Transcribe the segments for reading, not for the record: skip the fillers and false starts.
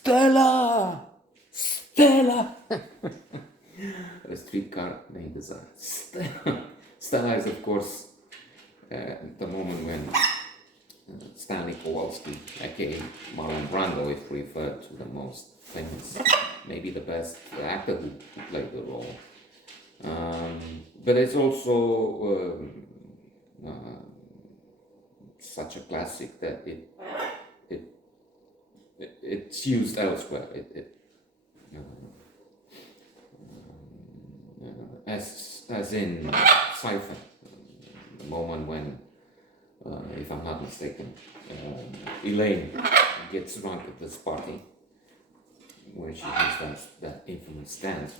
Stella! Stella! A streetcar named Design. Stella. Stella is, of course, the moment when Stanley Kowalski, aka Marlon Brando, is referred to the most famous, maybe the best actor who played the role. But it's also such a classic that it's used elsewhere. As in Cypher, the moment when, if I'm not mistaken, Elaine gets drunk at this party, where she has that infamous dance.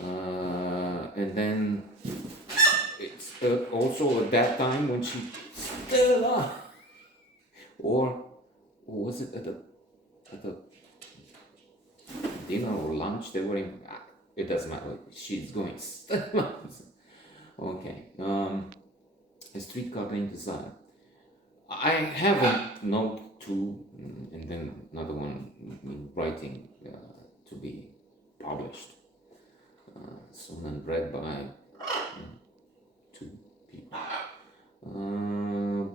And then it's also at that time when she Stella, or was it at the dinner or lunch they were in? It doesn't matter. She's going Stella. Okay. A streetcar named Desire. I have a note too, and then another one in writing to be published soon and read by two people,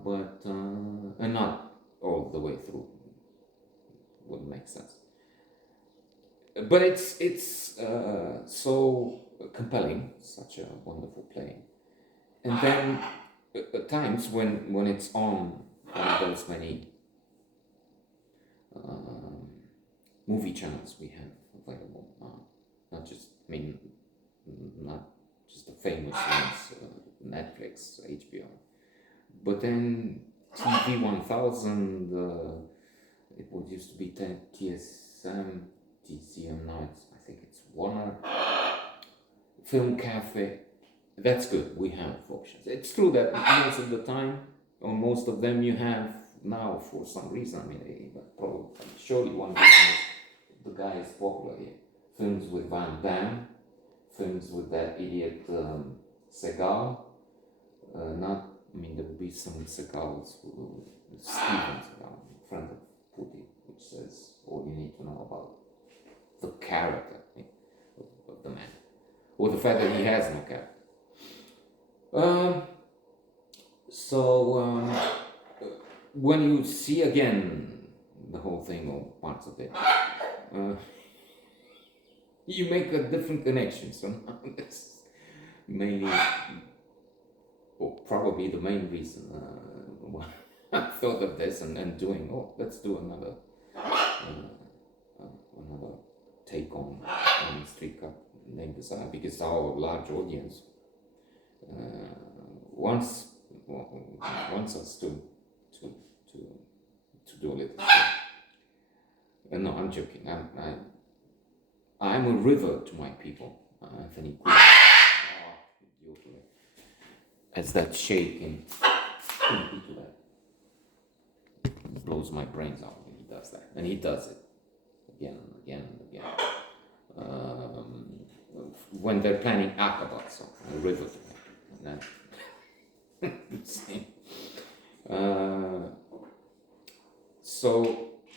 but and not all the way through. Wouldn't make sense. But it's so compelling, such a wonderful play, and then at times when it's on one of those many movie channels we have available, not just the famous ones, Netflix, HBO, but then TV 1000, it would used to be TSM, TCM, now I think it's Warner, Film Cafe. That's good, we have options. It's true that most of the time, or most of them you have now for some reason, probably, surely one reason is the guy is popular here. Films with Van Damme, films with that idiot Seagal, there will be some Seagals, Steven Seagal, friend of Putin, which says all you need to know about the character of the man, or the fact that he has no character. When you see again the whole thing or parts of it, you make a different connection. So that's mainly, or probably the main reason why I thought of this and doing, let's do another take on Streetcar named Desire, because our large audience wants us to do a little show. No, I'm joking. I'm a river to my people. Anthony Quinn. As that shaking blows my brains out when he does that, and he does it again and again and again. When they're planning Aqaba, so a river to so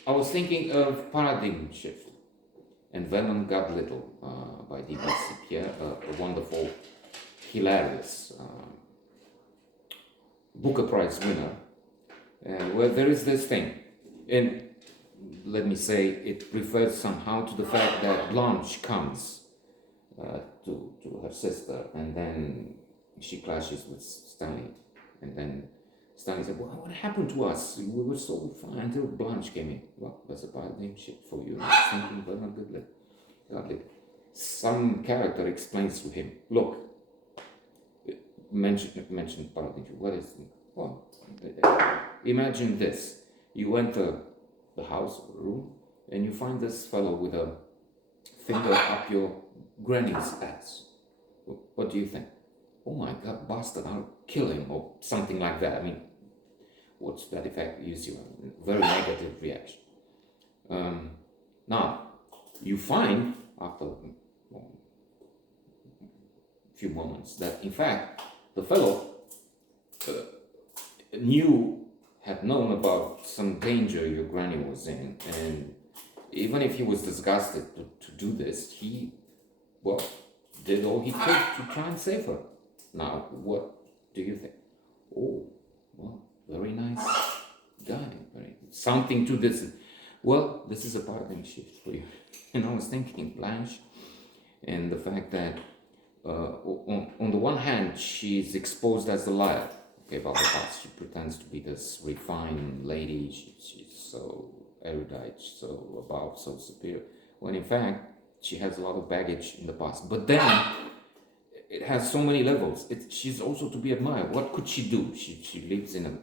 I was thinking of Paradigm Shift and Venom Got Little by D.B.C. Pierre, a wonderful, hilarious Booker Prize winner, where there is this thing, and let me say it refers somehow to the fact that Blanche comes to her sister, and then she clashes with Stanley, and then Stanley said, "Well, what happened to us? We were so fine until Blanche came in." Well, that's a paradigm shift for you. I was thinking, but not good. Some character explains to him, "Look, mention paradigm shift. What is it? Well, imagine this: you enter the house or room, and you find this fellow with a finger up your granny's ass. What do you think? Oh my God, bastard, I'll kill him," or something like that. What's that effect you see? Very negative reaction. Now, you find, after a few moments, that in fact, the fellow had known about some danger your granny was in, and even if he was disgusted to do this, he, well, did all he could to try and save her. Now, what do you think? Oh, well, very nice guy. Very something to this. Well, this is a paradigm shift for you. And I was thinking, Blanche, and the fact that on the one hand, she's exposed as a liar. Okay, about the past. She pretends to be this refined lady. She's so erudite, so above, so superior. When in fact, she has a lot of baggage in the past. But then, it has so many levels. She's also to be admired. What could she do? She lives in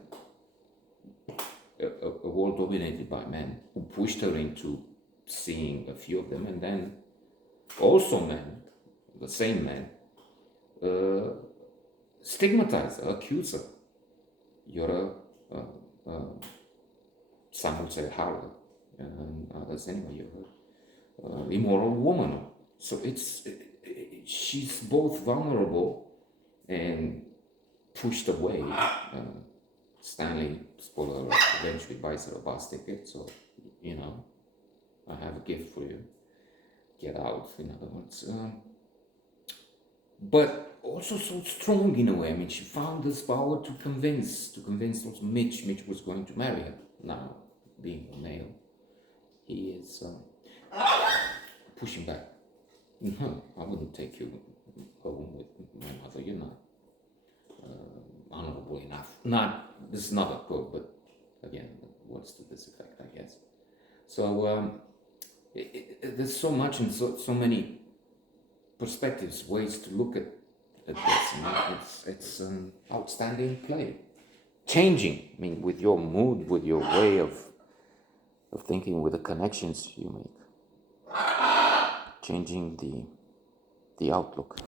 a world dominated by men who pushed her into seeing a few of them, and then also men, the same men, stigmatize her, accuse her. You're some would say harlot, and others anyway, you're an immoral woman. So she's both vulnerable and pushed away. Stanley, spoiler alert, eventually buys her a bus ticket, so, I have a gift for you. Get out, in other words. But also so strong in a way. I mean, she found this power to convince also Mitch. Mitch was going to marry her. Now, being a male, he is pushing back. No, I wouldn't take you home with my mother. You're not honorable enough. This is not a quote, but again, words to this effect, I guess. So there's so much and so many perspectives, ways to look at this. It's an outstanding play. Changing, I mean, with your mood, with your way of thinking, with the connections you make. Changing the outlook.